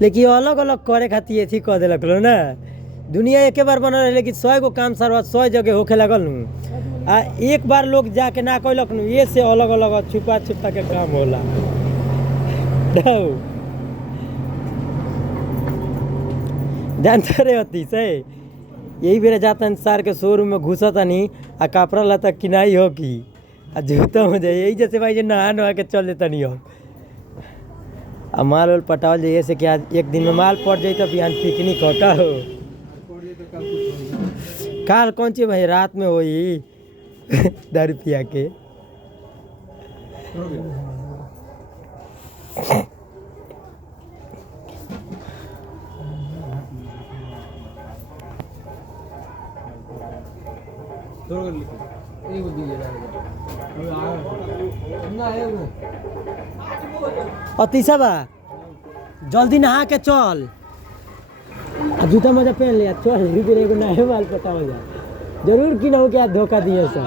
लेकिन अलग अलग करे खातिर एथी कह दिलक लो ना। दुनिया एक बार बनल रहे लेकिन 100 गो काम सरवा 100 जगह होखे लगल नु। आ एक बार लोग जाके ना कैलक नु, ये से अलग अलग छुपा छुपा के काम होला। जानते रहे होती से यही बेरा जाता सार के शोरूम में घुसता नहीं आ कपड़ा लता किनाई हो की आ जूता हो जाए यही जैसे भाई जो नहा नहा के चल देता नहीं हो। आ माल वाल पटावल जाइए से कि आज एक दिन में माल पड़ जाए तो बिहान पिकनिक हो का हो। काल कौन ची भाई रात में होई दारू पिया के। अतीसा बा जल्दी नहा के चल आ जूता मोजा पहन लिया चल फिर एगो नया माल पटाओ जा जरूर की ना हो क्या धोखा दिए सब।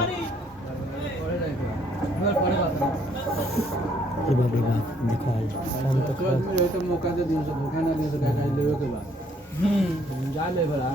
देखो शाम तक मौका दे दिन से धोखा ना दे तो लेवे के बाद जा ले बड़ा।